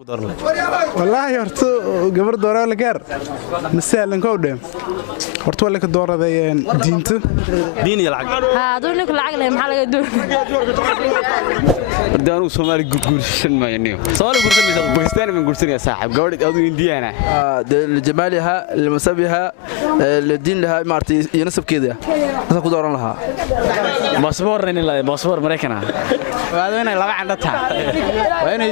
والله horta gabar doora la gaar misaalan kowdhe horta wala ka dooraday diinta diin iyo lacag aduu ninku lacag leh maxaa laga doonaa wardaanu Soomaali guursan maayeen Soomaali guursan mise Pakistan ma guursan ya saaxib gabadh aduu Indiana jamaalha limasabiha ladin laha maartay iyo nasabkeeda asan ku dooran lahaa basboor Mareykan waa inay laba candata waa inay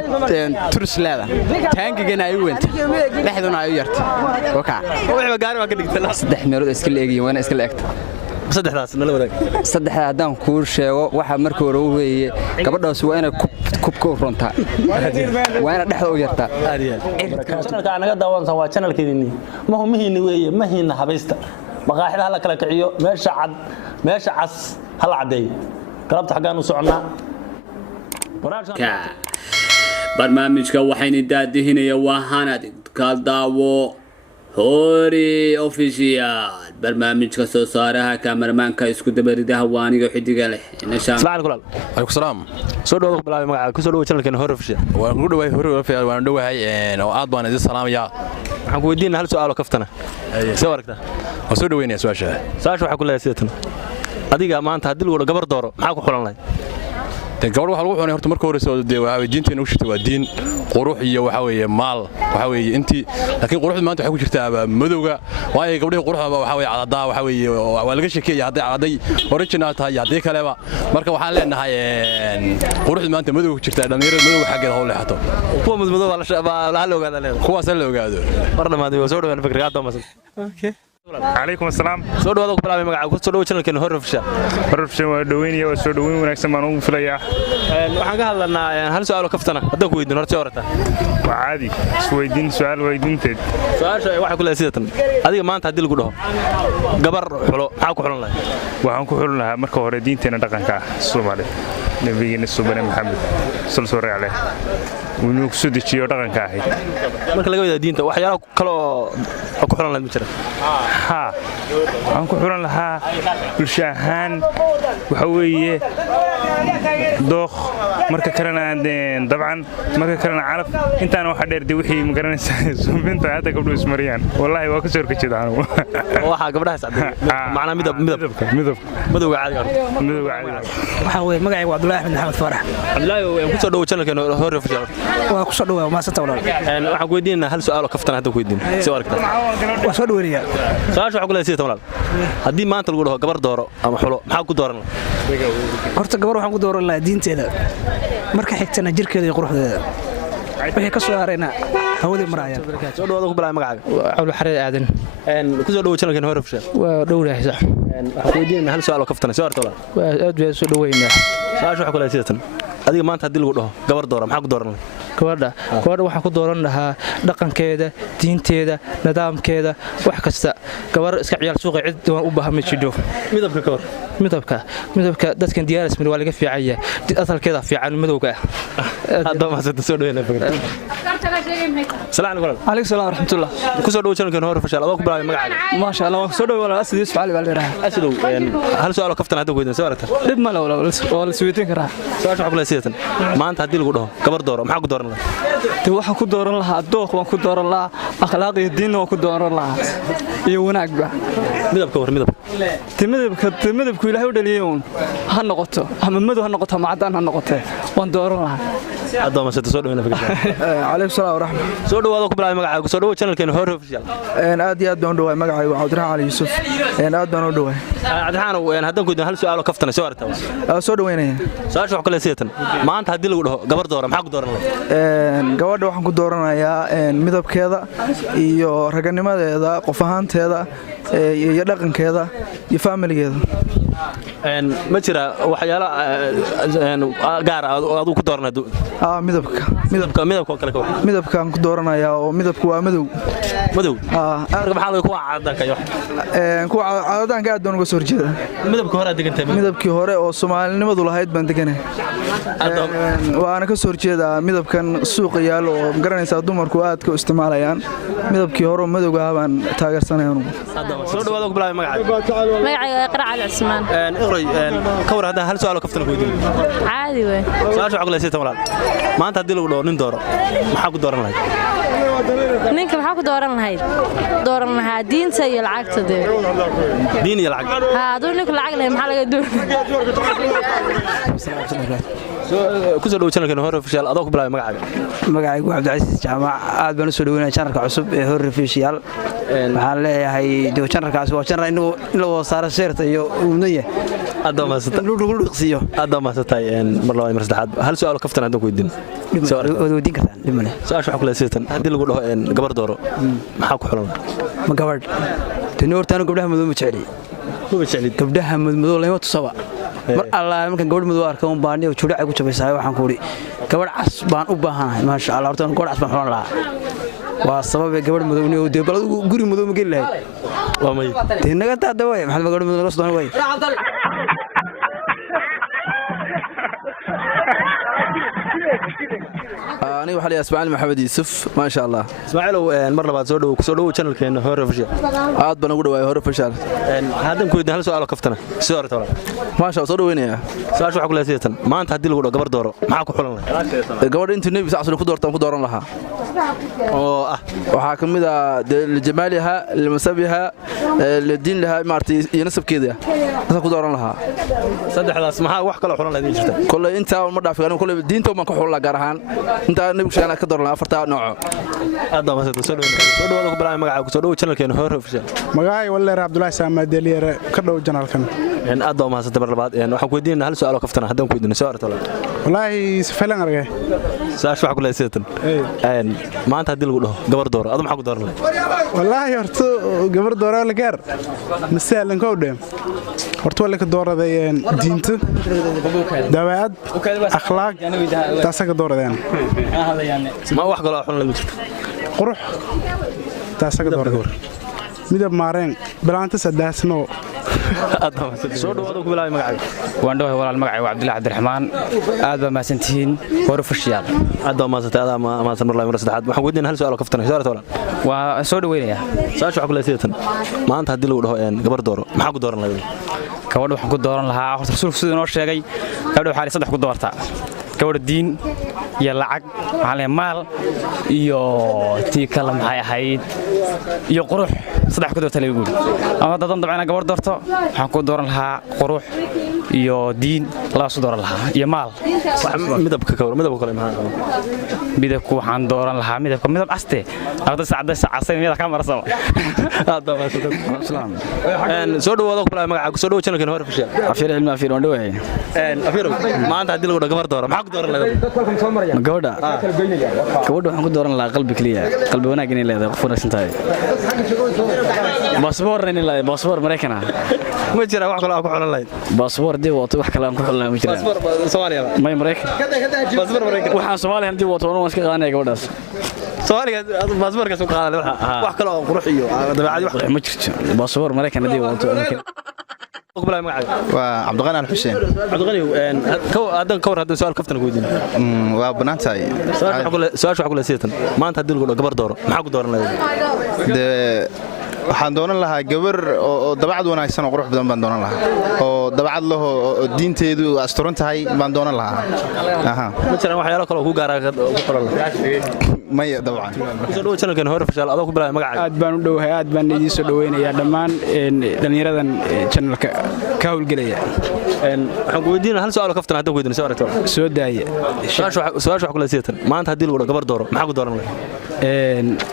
turus leedahay taangigana ay weynta dhaxduna ay yarta waka wixii gaari waa ka dhigtay saddex meelood iska leegiin waa inay iska leegta saddexdaas nala wadaag saddexda hadaan ku sheego waxa markii hore uu weeyay gabadhaas waa inay kubka u runtaa waa inay dhaxda u yartaa channelka anaga daawansan waa channelkeedii ma humihiina weeye ma hiina habaysta maqaaxidaha la kala kiciyo meesha cas hal cadeey galabta xagaan u soconaa barnaamijka waxayna daadihinaya wahanad ka daawo hori official barnaamijka soo saaraha kameramaanka isku dabaridaha waaniga xidiga leh alaykum salaam soo dhawaad bilaabay magaca ku soo dhawaad channelkeena hori official waan ku dhawahay hori official waan dhawahay oo aad baan idin salaamaya waxaan ku weydiinaa hal su'aal oo kaftana soo aragtaa oo soo dhaweynaya su'aasha waxa ku leeyahay sidatan adiga maanta hadii lagu gabar dooro maxaa ku xulan lahayd gabadh waxa lagu xunay horta markii hore soo waxa diinteena u shirtay waa diin qurux iyo waxa weeye maal waxa weeye intii laakiin quruxdu maanta waxa ku jirtaa madowga waayo gabadhii quruxda waxa weeye cadada waxa weeye waa laga sheekeeyay haday original tahay hadii kaleba marka waxaan leenahay quruxdu maanta madowga ku jirtaa dhalinyarada madowga xaggeeda hoo leexato kuwa madowga la hal ogaada leedahay kuwaas la ogaado mar dhamaadii soo dhawaan fikirka doomasan okay عليكم السلام soo dhawaad ku bilaabay magaca ku soo dhawaad channelkeena hor official waa dhaweynaya waa soo dhaweyn wanaagsan baan ugu filayaa waxaan ka hadlanaa hal su'aal oo kaftana haddaan ku weydiin horta horta waa caadi su'aal weydiinteed su'aasha waxa ku leeyahay sidatan adiga maanta hadii lagu dhaho gabar xulo maxaa ku xulan lahayd waxaan ku xulan lahaa marka hore diinteena dhaqanka Soomaaliya nabigeena subhanahu Muhammad sallallahu alayhi wuu ku soo dejiyo dhaqanka ahayd marka laga wada diinta waxyaalo kale oo ku xulan lahayd ma jira aan ku xulan lahaa bulsho ahaan waxa weeye dooq marka kalena dabcan marka kalena caraf intaan waxa dheer wixii ma garanaysaa suufinta hadda gabdho ismariyaan wallahi waa ka soo horjeedaa waxa gabdhaha sacday macna midab caadi waxa weeye magacaygu Abdullaahi Axmed Maxamed Farax Abdullaahi ku soo dhaw channelkeena hor official waa ku soo dhaw ma santa walaal waxaan ku weydiinaa hal su'aal oo kaftana hadda ku weydiin soo aragtaa waa soo dhaweynaya su'aasha waxa ku leeyahay sidatan walaal hadii maanta lagu dhaho gabar dooro ama xulo maxaa ku dooran horta gabar waxaan ku dooran lahaa diinteeda marka xigtana jirkeeda iyo quruxdeeda wixii ka soo harayna hawadii marayaan soo dhawaad ku bilaabay magacaaga Abdul Xareed Aadan ku soo dhawaad channelkeena hor official waa dhowrahay sax waxaan ku weydiinaa hal su'aal oo kaftana soo aragtaa walaal waa aad bay soo dhaweynaa su'aasha waxa ku leeyahay sidatan adiga maanta hadii lagu dhaho gabar dooro maxaa ku dooran gabadha waxaan ku dooran lahaa dhaqankeeda diinteeda nidaamkeeda wax kasta gabar iska ciyaar suuqa cid waan u baahan ma jiro midabka ka hor midabka dadkan diyaaris mar waa laga fiican yahay asalkeeda fiican madowga hadda ma soo dhaweynaa fikir salaam alaykum salaam rahmatullah ku soo dhawaad channelkeena hor official adoo ku bilaabay magacaaga ma sha Allah waan soo dhawaad Asad Yusuf Ali baa leeyahay Asadow hal su'aal oo kaftana hadda ku weydiin soo aragtaa dib ma la wala la suuitin karaa su'aasha waxa ku leeyahay sidatan maanta hadii lagu dhaho gabar dooro maxaa ku dooran waxaan ku dooran lahaa dooq waan ku dooran lahaa akhlaaq iyo diin waan ku dooran lahaa iyo wanaagba midabka midabku Ilaahay u dhaliyay ha noqoto ama madow ha noqoto ama cadaan ha noqoto waan dooran lahaa adooma soo dhaweynaa fikirka alaykum salaam wa rahmatullahi soo dhawaad ku bilaabay magacaaga ku soo dhawaad channelkeena hor official aad iyo aad baan u dhawahay magacaygu Cabdiraxmaan Ali Yusuf aad baan u dhawahay Cabdiraxmaan haddaan ku weydiin hal su'aal oo kaftana soo aragtaa soo dhaweynaya su'aasha waxa ku leeyahay sidatan maanta hadii lagu dhaho gabar dooro maxaa ku dooran lahayd gabadha waxaan ku dooranayaa midabkeeda iyo raganimadeeda qof ahaanteeda iyo dhaqankeeda iyo familigeeda ma jira waxyaalo gaar ah oo aad ku dooranado midabka kale ka midabkaan ku dooranayaa oo midabku waa madow maxaa lagu kuwa cadaanka iyo kuwa cadaanka aad baan uga soo horjeedaa midabka hore degantay midabkii hore oo Soomaalinimadu lahayd baan deganahay waana ka soo horjeedaa midabkan suuqa yaal oo garanaysa dumarku aad ka isticmaalayaan midabkii hore madowga baan taageersanayaa soo dhawaad ku bilaabay magacaaga Iqra Ali Cusmaan duqray ka war haddaan hal su'aal oo kaftan ku weydiin caadi wey su'aasha waxa kula siiyay walaal maanta haddii lagu dhaho nin dooro maxaa ku dooran lahayd ninka maxaa ku dooran lahaa diinta iyo lacagta dee diin iyo lacag hadduu ninku lacag leeyahay maxaa laga doon ku soo dhawo channelkeena hore official adoo ku bilaabay magacaygu Cabdicasiis Jaamac aad baan u soo dhaweynaa channelka cusub ee hore official waxaan leeyahay channelkaas waa channel in la wada saaro sheerta iyo umnaya adoomaasata lagu dhiqsiyo adoomaasatay mar labaad mar saddexaad hal su'aal oo kaftan haddaan ku weydiin weydiin kartaan dhimane su'aasha waxa kula siiyay haddii lagu dhaho gabar dooro maxaa ku xulan ma gabadh tani hortaan gabdhaha madow ma jecli gabdhaha madow lama tusaba mar Allah markaan gabadh madow arko un baan iyo juraac ku jabaysaa waxaan ku uri gabadh cas baan u baahanahay ma sha Allah hortaan gabadh cas baan xulan lahaa waa sabab gabadh madow inuu deebal guri madow ma geli lahayd waa may tinaga taada way maxaad gabadh madow la soo doonay way aniga waxa la Ismaaciil Maxamed Yuusuf ma sha Allah Ismaaciilow mar labaad soo dhawo channelkeena hore official aad baan ugu dhawaay hore official haddaan ku weydiin hal su'aal oo kaftana soo horta walaal ma sha Allah soo dhaweynaya su'aasha waxa kula siiyay maanta haddii lagu dhaho gabar dooro maxaa ku xulan lahayd gabadh intuu nabi sallallahu ku dooran lahaa oo waxa kamid ah jamaalha ilmasabiha diin laha maartay iyo nasabkeeda ku dooran lahaa saddexdaas maxaa wax kale xulan lahayd jirta kulay inta ma dhaafay kulay diinta ma ka xulan gaar ahaan inta nabi sheegay ka dooran afarta nooc aad ma soo dhawaado ku bilaabay magaca ku soo dhawo channelkeena hore official magacay walaal Cabdullaahi Saamaad Deliyare ka dhaw channelkan aad ma haysatay mar labaad waxaan ku weydiinaa hal su'aal oo kaftana haddaan ku weydiino soo horta wallaahi filan argay su'aasha waxa kula siiyay maanta haddii lagu dhaho gabar dooro adoo maxaa ku dooran lahayd wallaahi horta gabar dooro la gaar misaalan ka dheem horta wala ka dooraday diinta dawaad akhlaaq taasaga dooradeen ma wax kale oo xun la jirto qurux taasaga dooradeen midab maareen bilaanta sadaasno soo dhawaado ku bilaabay magacaaga waan dhawahay walaal magacaygu Cabdullaahi Cabdiraxmaan aad baa mahadsantihiin hore official aad baa mahadsantahay aad ma mahadsan mar labaad mar saddexaad waxaan weydiinaa hal su'aal oo kaftana soo horta waa soo dhaweynayaa su'aasha waxa kula siiyay maanta haddii lagu dhaho gabar dooro maxaa ku dooran lahayd gabadh waxaan ku dooran lahaa horta rasuulku sidoo noo sheegay gabadh waxaa saddex ku doortaa gabadh diin iyo lacag waxaan leeyahay maal iyo tii kale maxay ahayd iyo qurux saddex ku doorta lagu guuri ama dadan dabcan gabadh doorto waxaan ku dooran lahaa qurux iyo diin la soo dooran lahaa iyo maal midabka kale maxaa midabku waxaan dooran lahaa midab aste arda saacada saacada ka marsan soo dhawaado ku bilaabay magacaaga soo dhawo channelkeena hore official afir ilma afir waan dhawahay afir maanta haddii lagu dhaho gabar dooro maxaa ku dooran lahayd gabadha waxaan ku dooran lahaa qalbi kaliya qalbi wanaag inay leedahay qof wanaagsan tahay باسبور إني باسبور مريكنا ما جرى واحد كلا أكو حلال باسبور دي وطي واحد كلا أكو حلال ما جرى باسبور سوالي ما يمريك باسبور مريكنا وحنا سوالي عندي وطننا واسك غاني كوداس سوالي باسبور كسوق قال واحد كلا قروحيو هذا عادي واحد ما جرى باسبور مريكنا دي وطي قبل ما عبد الغني الحسين عبد الغني هذا كور هذا سؤال كفتنا كويدين وبناتي سؤال شو أقول سيتن ما أنت هدي القول قبر دور ما حق دور لنا waxaan doonan lahaa gabar oo dabacad wanaagsan oo qurux badan baan doonan lahaa oo dabacad leh oo diinteedu asturan tahay baan doonan lahaa ma jiraan waxyaalo kale oo ku gaar ah ku qoran maya dabcan soo dhawo channelkan hore fashaal adoo ku bilaabay magacaaga aad baan u dhowahay aad baan idin soo dhaweynayaa dhammaan dhalinyaradan channelka ka hawlgelaya waxaan ku weydiinaa hal su'aal oo kaftan haddaan ku weydiino soo aragto soo daaya su'aasha wax kula siiyatan maanta haddii lagu dhaho gabar dooro maxaa ku dooran lahaa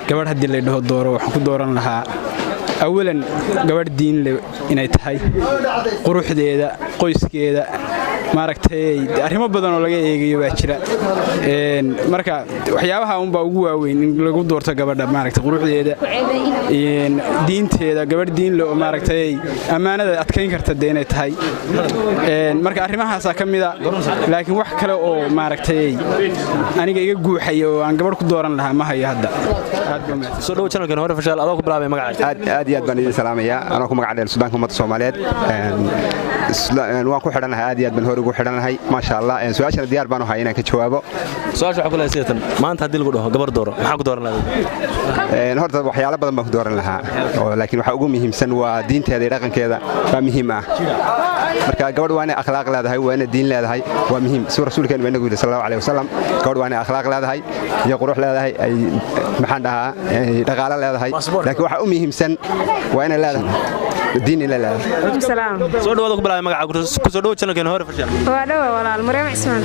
gabar haddii la dhaho dooro waxaan ku dooran lahaa awalan gabadh diin leh inay tahay quruxdeeda qoyskeeda maaragtay arrimo badan oo laga eegayo baa jira marka waxyaabaha un baa ugu waaweyn in lagu doorto gabadha maaragtay quruxdeeda diinteeda gabadh diin leh oo maaragtay ammaanada adkayn karta dee inay tahay marka arrimahaasa ka mida laakiin wax kale oo maaragtay aniga iga guuxaya oo aan gabadh ku dooran lahaa ma hayo hadda soo dhawo channelkan hore fashaal adoo ku bilaabay magacaaga aad iyo aad baan idin salaamayaa anoo ku magac dheer Suudaanka ummadda Soomaaliyeed waan ku xidhanahay aad iyo aad baan hore ugu xidhanahay maasha Allah su'aashana diyaar baan u hayaa inaan ka jawaabo su'aasha waxa ku leeyahay maanta hadii lagu dhaho gabar dooro maxaa ku dooran lahayd horta waxyaalo badan baan ku dooran lahaa laakiin waxa ugu muhiimsan waa diinteeda iyo dhaqankeeda waa muhiim ah marka gabadh waa inay akhlaaq leedahay waa inay diin leedahay waa muhiim soo rasuulkeena baa inagu yiri sallallahu alayhi wasallam gabadh waa inay akhlaaq leedahay iyo qurux leedahay ay maxaan dhahaa dhaqaale leedahay laakiin waxa u muhiimsan waa inay leedahay diin ila leedahay salaam soo dhawaad ku bilaabay magaca ku soo dhawaad channelkeena hore fashion waa dhawa walaal Maryam Ismaan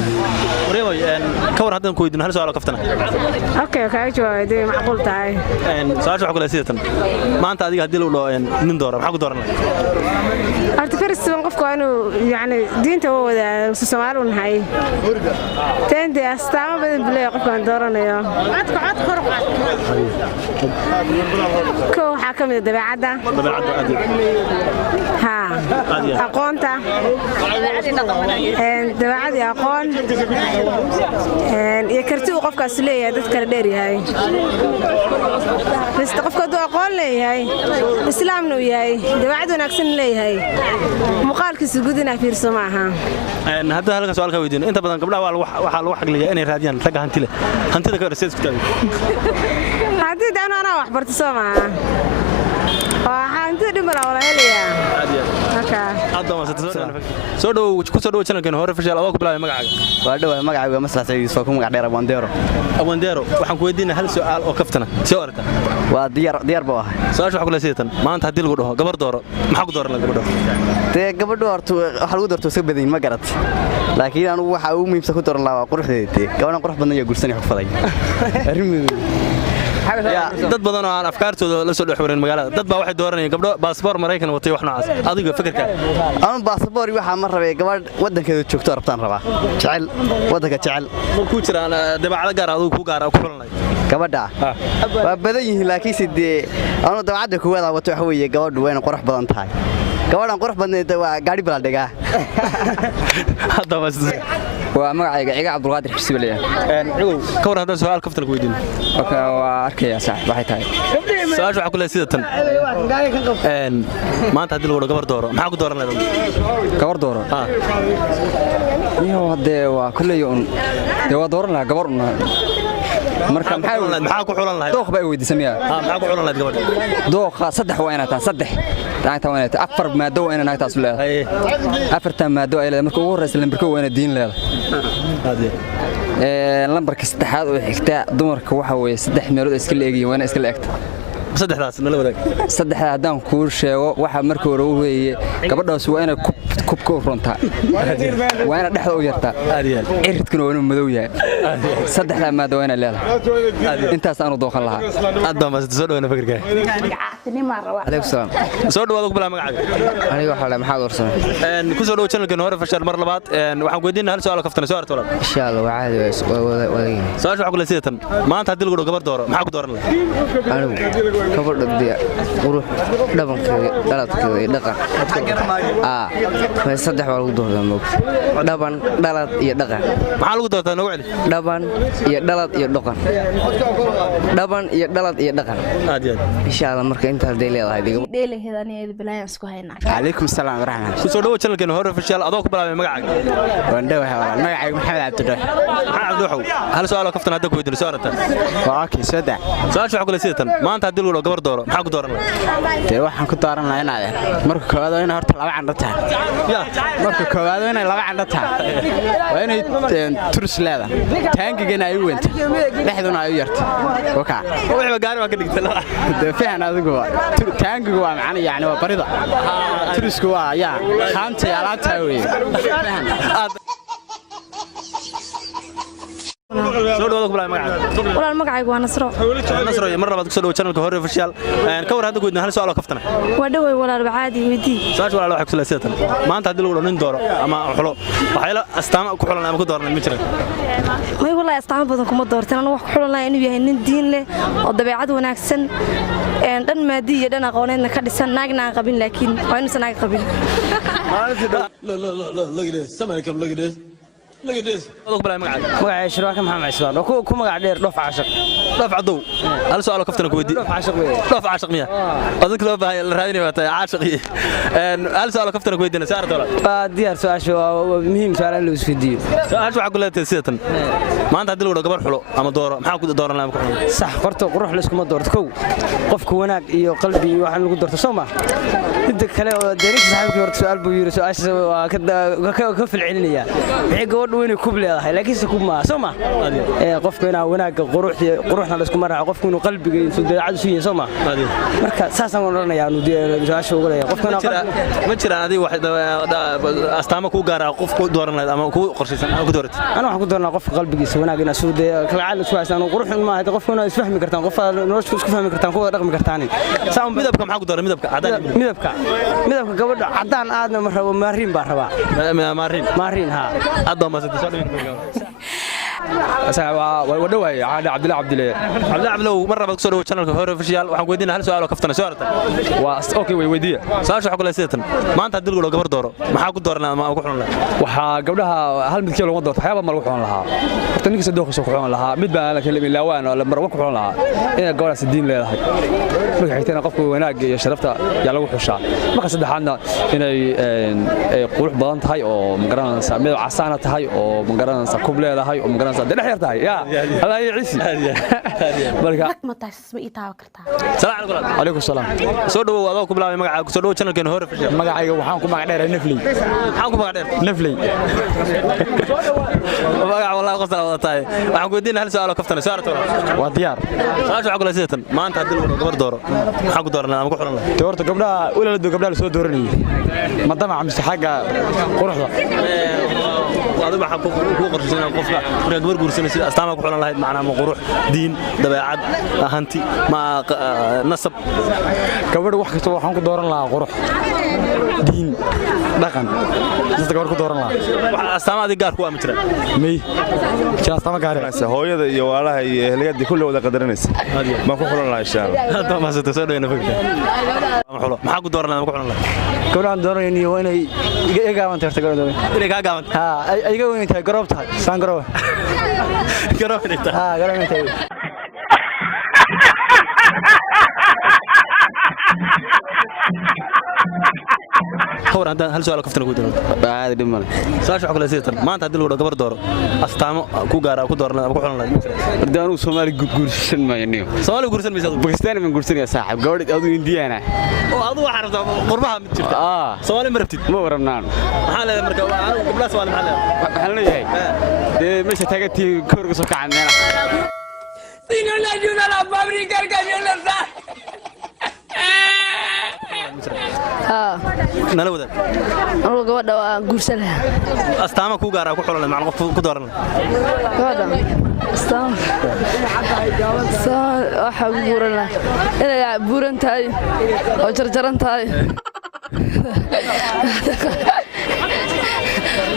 Maryam ka war hadan ku weydiin hal su'aal kaftana okay ka jawaabay macquul tahay su'aasha waxa ku leeyahay maanta adiga hadii lagu dhaho nin dooro maxaa ku dooran lahayd artificial qofku inuu yani diinta uu wada Soomaaliu nahay teende astaamo badan bilay qofkan dooranayo ko waxa kamid dabeecadda ha aqoonta dabeecadda aqoon iyo karti uu qofkaas leeyahay dad kala dheer yahay bas qofka uu aqoon leeyahay islaamna uu yahay dabeecad wanaagsan leeyahay muqaalkiisa gudina fiirso maaha hadda halka su'aal ka weydiin inta badan gabdhaha waxa lagu xaqliyaa inay raadiyaan rag hantile hantida ka horseed ku taagay hadii daana wax barto Soomaa waxaan dhimala wala heliyaa soo dhaw ku soo dhaw channelkeena hore fashion adoo ku bilaabay magacaaga waa dhaw magacaaga maslaxay soo ku magac dheer Abandero waxaan ku weydiinaa hal su'aal oo kaftana soo orata waa diyaar baa ahay su'aasha waxa ku leeyahay maanta hadii lagu dhaho gabar dooro maxaa ku dooran lahaa gabadho horta waxa lagu doorto iska badan ma garat laakiin anigu waxa uu muhiimsan ku dooran lahaa quruxdeeda gabadhan qurux badan iyo guursan iyo xuffaday dad badan oo aan afkaartooda la soo dhaxwarin magaalada dad baa waxay dooranayaan gabdho baasaboor Mareykan watay wax noocaas adiga fikirka aan baasaboor waxa ma rabay gabadh wadankeeda joogto rabtaan rabaa jecel wadanka jecel ku jiraan dabeecad gaar ah oo ku gaar ah ku xulanay gabadha waa badan yihiin laakiin sidee aanu dabeecadda ku wada wato waxa weeye gabadhu way qurux badan tahay gabadhan qurux badneed waa gaari bala dhigaa hadda waa magacayga ciga Cabdulqaadir Xisbiilaya cigow ka war hadan su'aal kaftan ku weydiin waa arkaya sax waxay tahay su'aasha waxa ku leeyahay sidatan maanta hadii lagu gabar dooro maxaa ku dooran lahayd gabar dooro iyo hade waa kulay un waa dooran lahaa gabar un marka maxaa ku xulan lahayd dooq bay weydiisamiyaa maxaa ku xulan lahayd gabadha dooqa saddex waa inay tahay saddex afar maado waa inay naagtaas leedahay afarta maado ay leedahay marka ugu horeysa lambarka waa inay diin leedahay lambarka saddexaad oo xigta dumarka waxa weeye saddex meelood iska leegiin waa inay iska leegta saddexdaas nala wadaag saddexda hadaan ku sheego waxa marka hore uu weeye gabadhaas waa inay kubka u runtaa waa inay dhexda u yartaa ciridkuna waa inuu madow yahay saddexda maado waa inay leedahay intaas aanu dooqan lahaa aad baa maasad soo dhawaana fikirka soo dhawaad ku bilaabay magacaaga aniga waxa la maxaa doorsan ku soo dhaw channelkeena hore fashion mar labaad waxaan weydiinaa hal su'aal kaftana soo arto walaal insha Allah waa caadi wadaagay su'aasha waxa ku leeyahay maanta hadii lagu dhaho gabar dooro maxaa ku dooran lahayd gabadha biya qurux dhabankeeda dhaladkeeda iyo dhaqan way saddex waa lagu doortaa moogta dhaban dhalad iyo dhaqan maxaa lagu doortaa nagu celi dhaban iyo dhalad iyo dhaqan dhaban iyo dhalad iyo dhaqan aad iyo insha Allah marka intaas day leedahay dheelaheedana ee bilaayaan isku haynaa calaykum salaam waraxmatullahi ku soo dhaw channelkeena hore fashion adoo ku bilaabay magacaaga waan dhawahay walaal magacayga Maxamed Cabdullah hal su'aal oo kaftana hadda ku weydiin soo aragtaa waa okay sada su'aasha waxa ku leeyahay maanta hadii lagu gabar dooro maxaa ku dooran lahayd waxaan ku dooran lahaa inaad marka koowaad waa in horta laba candho tahay marka koowaad waa in laba candho tahay waa inay turus leedahay taangigana ay weynta dhexduna ay u yarta waka wixii gaari waa ka dhigtay fahan adigu taangigu waa macna yani waa barida turusku waa yaa qaanta alaabta weey soo dhawaad ku bilaabay magacaaga walaal magacaygu waa Nasro mar labaad ku soo dhaw channelka hore official ka war hadda ku weydiin hal su'aal oo kaftana waa dhaway walaal caadi weydii su'aasha walaal waxa ku leeyahay maanta hadii lagu dhaho nin dooro ama xulo waxayla astaama ku xulan ama ku dooran ma jiraan may walaal astaama badan kuma doortan anigu wax ku xulan lahaa inuu yahay nin diin leh oo dabeecad wanaagsan dhan maadi iyo dhan aqooneedna ka dhisan naagna aan qabin laakiin waa inuusan naag qabin look at this somebody come look at this magacay shirwaaka maxamed cismaan oo ku magac dheer dhoof caashaq dhoof cadow hal su'aal oo kaftana ku weydiin dhoof caashaq weeye dhoof caashaq miya adinka loo baahay la raadinay waa tahay caashaq hal su'aal oo kaftana ku weydiin saar dola diyaar su'aasha waa muhiim su'aal la isweydiiyo su'aasha waxa ku leedahay sidatan maanta hadii lagu gabar xulo ama dooro maxaa ku dooran lahaa ku xulo sax qorto qurux la iskuma doorto kow qofku wanaag iyo qalbi iyo waxa lagu doorto Soomaa inta kale oo deegaanka saxibkii horta su'aal buu yiri su'aasha waa ka filcilinaya wixii gabadhu weyn ku leedahay laakiin se kuma Soomaa qofku inaa wanaaga quruxna la isku maraaco qofku inuu qalbiga intuu daacad u yahay Soomaa marka saasaan oranayaa inuu su'aasha ugu leeyahay qofku ma jiraan adiga wax astaamo ku gaar ah qofku dooran lahayd ama ku qorshaysan ku dooratay ana waxaan ku dooranaa qofka qalbigiisa wanaag inaa soo deeyo kala caal isku haysan qurux ma aha qofku inaa isfahmi kartaan qof nolosha isku fahmi kartaan kuwa dhaqmi kartaan saan midabka maxaa ku dooran midabka cadaan midabka gabadha cadaan aadna ma rabo maarin baa rabaa maarin ha adoo ma saddex soo ودواي عبد الله عبد مرة بكسر channel هوري official waxaan ku weydiinaa hal su'aal oo kaftana soo aragtay okay way weydiiya su'aasha waxa ku leeyahay maanta hadii lagu gabar dooro maxaa ku dooranaa ama ku xulan lahaa waxa gabdhaha hal mid kale lagu doorto waxyaabo ma lagu xulan lahaa horta ninka sadooqiisa ku xulan lahaa mid baa la kala ilaawaan oo mar ku xulan lahaa inay gabadhaas diin leedahay marka xigtana qofku wanaag iyo sharafta yaa lagu xushaa marka saddexaadna inay qurux badan tahay oo magaranaysa mid casaana tahay oo magaranaysa kub leedahay oo magaranaysa dhex yartahay ya Allah يعيسي marka ma taasas ma ii taawa kartaa salaam alaykum salaam soo dhawow adoo ku bilaabay magacaaga soo dhawow channelkeen hore fashion magacayga waxaan ku magac dheeray Nafli waxaan ku magac dheer Nafli magac wallahi qosla wada tahay waxaan ku weydiinaa hal su'aal oo kaftana soo aragtay waa diyaar su'aasha waxa ku leeyahay maanta hadii lagu gabar dooro maxaa ku dooranaa ama ku xulan lahaa doorto gabdhaha walaalo gabdhaha soo dooranayay madama amsi xaga quruxda adiga waxa ku qorshaysan qofka marka gabar guursanaysa astaama ku xulan lahayd macna ma qurux diin dabeecad ahanti ma nasab gabar wax kasta waxaan ku dooran lahaa qurux diin dhaqan dadka gabar ku dooran lahaa waxa astaama adiga gaar ku ama jira may jira astaama gaar ah hooyada iyo walaalaha iyo eheliyada kullu wada qadarinaysa ma ku xulan lahaa insha Allah hada ma soo dhaweyna fogta maxaa ku dooran lahaa ku xulan lahaa gabadhan dooranayni waa inay iga gaaban tahay gabadhan inay ka gaaban ha iga weyn tahay garoob tahay saan garoob garoob tahay ha garoob tahay hor hal su'aal kaftana ku diran baad dhiman su'aasha waxa kale sidatan maanta hadii lagu gabar dooro astaamo ku gaar ah ku dooran ama ku xulan lahayd hadaan Soomaali guursan maayno Soomaali guursan maysa Pakistan ma guursanaya saaxib gabadh adu Indiana oo adu waxa rabtaa qurbaha mid jirta Soomaali ma rabtid ma warabnaan maxaa leeyahay marka gabdhaha Soomaali maxaa leeyahay waxaan leeyahay meesha tagati korga soo kacanayna Si non aiuta la fabbrica il camion sta nala wada anoo gabadha waan guursan lahaa astaama ku gaar ah ku xulan macna qof ku dooran gabadha astaama waxa ugu guuran lahaa inay buuran tahay oo jarjaran tahay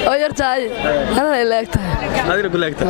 oo yar tahay ana ilaagtahay adina ku laagtahay